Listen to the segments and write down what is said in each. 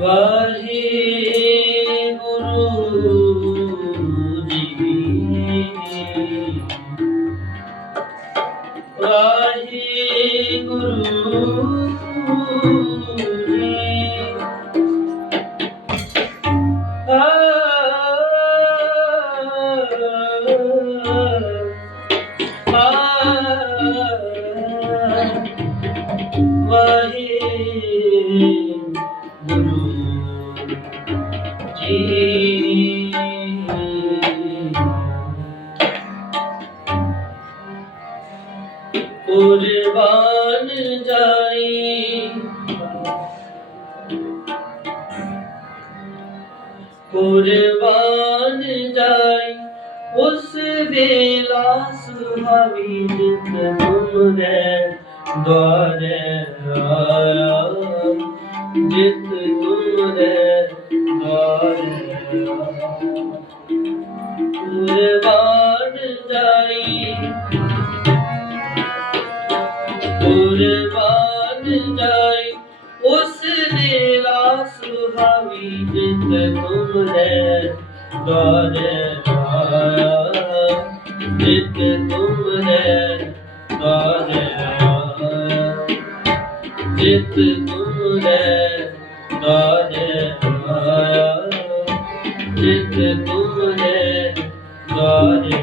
ਵਾਹਿਗੁਰੂ। ਕੁਰਬਾਨ ਜਾਈ। ਕੁਰਬਾਨ ਜਾਈ। ਉਸ ਵੇਲਾ ਸੁਹਾਵੀ ਜਿਤ ਤੁਮਰੇ ਦੁਆਰੇ ਆਇਆ ਜਾਈ ਕੁਰਬਾਨ ਜਾਈ ਉਸ ਵੇਲਾ ਸੁਹਾਵੀ ਜਿਤ ਤੁਮਰੇ ਦੁਆਰੇ ਆਇਆ ਜਿਤ ਤੁਮਰੇ ਦੁਆਰੇ ਆਇਆ ਜਿਤ ਤੁਮਰੇ ਦੁਆਰੇ ਆਇਆ ਜਿਤ ਤੁਮਰੇ ਦੁਆਰੇ ਆਇਆ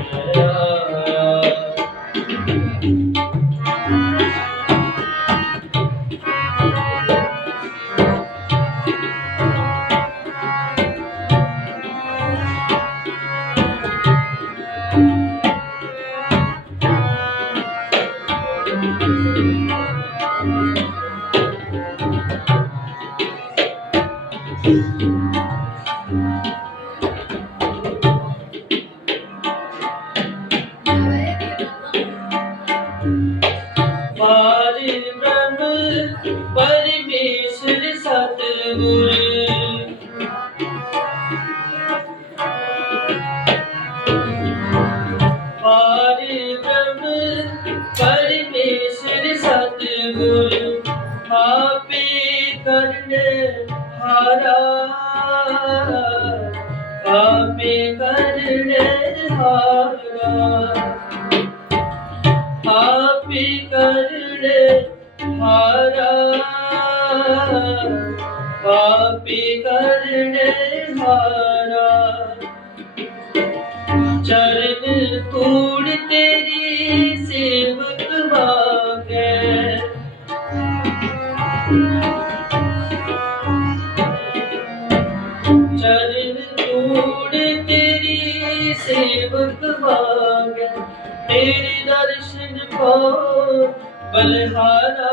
ਆਪੇ ਕਰਨੇ ਹਾਰਾ। ਆਪੀ ਕਰਨੇ ਹਾਰਾ। ਆਪੀ ਕਰਨੇ ਹਾਰਾ। ਬਲਹਾਰਾ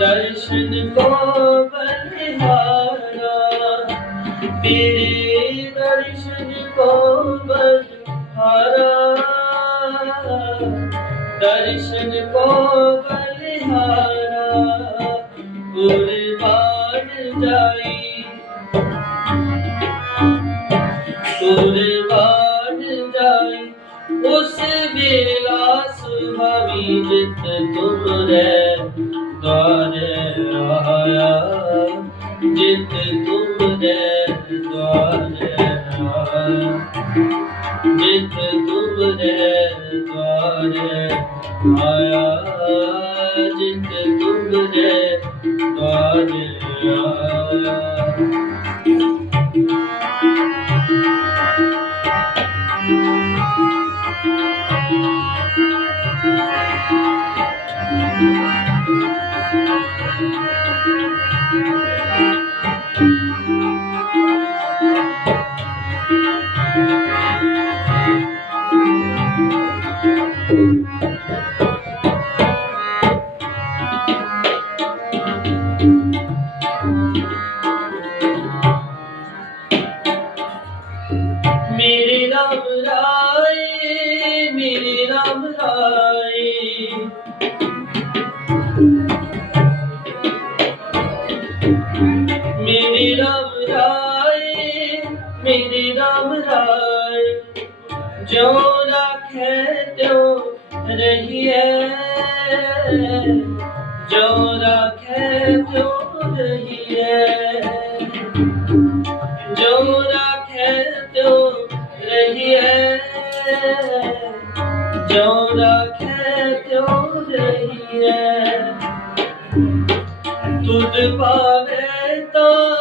ਦਰਸ਼ਨ ਕੋ ਬਲਹਾਰਾ ਤੇਰੇ ਦਰਸ਼ਨ ਕੋ ਬਲਹਾਰਾ ਦਰਸ਼ਨ ਕੋ ਬਲਹਾਰਾ ਕੁਰਬਾਨ ਜਾਈ। ਕੁਰਬਾਨ ਤੁਮਰੇ ਦੁਆਰੇ ਆਇਆ। ਜਿਤ ਤੁਮਰੇ ਦੁਆਰੇ ਆਇਆ। ਜਿਤ ਤੁਮਰੇ ਦੁਆਰੇ ਆਇਆ। ਜਿਤ ਤੁਮਰੇ ਦੁਆਰੇ ਆਇਆ। ਰਹੀਏ ਜੋ ਰੱਖੇ ਜੋ ਰਹੀਏ ਜੋ ਰੱਖੇ ਜੋ ਰਹੀਏ ਜੋ ਰੱਖੇ ਜੋ ਰਹੀਏ ਤੁਧ ਪਾਵੇ ਤਾਂ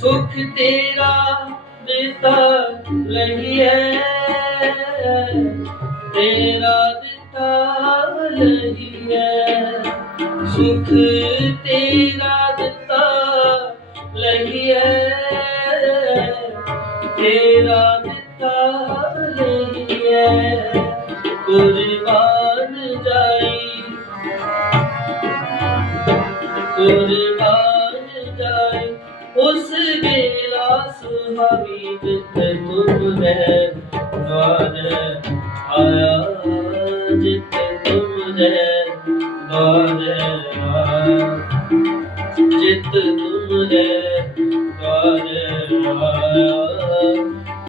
ਸੁਖ ਤੇਰਾ ਦਿੱਤਾ ਲਈਏ ਤੇਰਾ ਦਿੱਤਾ ਲਈਏ ਸੁਖ ਤੇਰਾ ਦਿੱਤਾ ਲਈਏ ਤੇਰਾ ਦਿੱਤਾ ਲਈਏ ਕੁਰਬਾਨ ਜਾਈ। ਕੁਰਬਾਨ ਸੁਹਾਵੀ ਜਿਤ ਤੁਮ ਰਹਿ ਦਵਾਰ ਆਇਆ